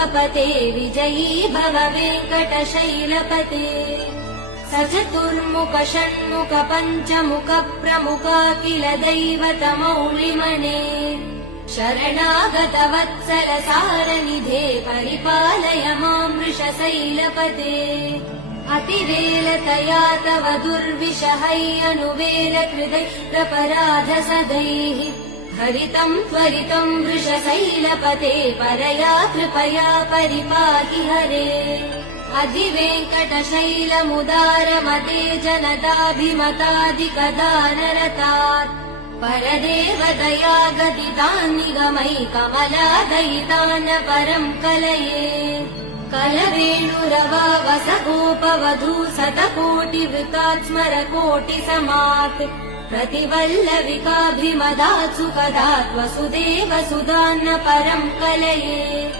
रामपते विजयी भव वेङ्कटशैलपते स चतुर्मुख षण्मुख पञ्चमुख प्रमुखाखिल दैवतमौलिमने शरणागत वत्सल सारनिधे परिपालय मां वृषशैलपते अतिवेलतया तव दुर्विषहैरनुवेल कृदैरपराध सदैः हरितं त्वरितं वृषशैलपते परया कृपया परिपाहि हरे अधिवेङ्कटशैलमुदारमते जनताभिमताधिकदानरतात् परदेवदया गदितान् निगमैकमलादयितान् परं कलये कलवेणुरवावसगोपवधू शतकोटिवृतात् स्मरकोटिसमात् प्रतिवल्लविकाभिमदात् सुखदात् वसुदेव सुधान्न परं कलये।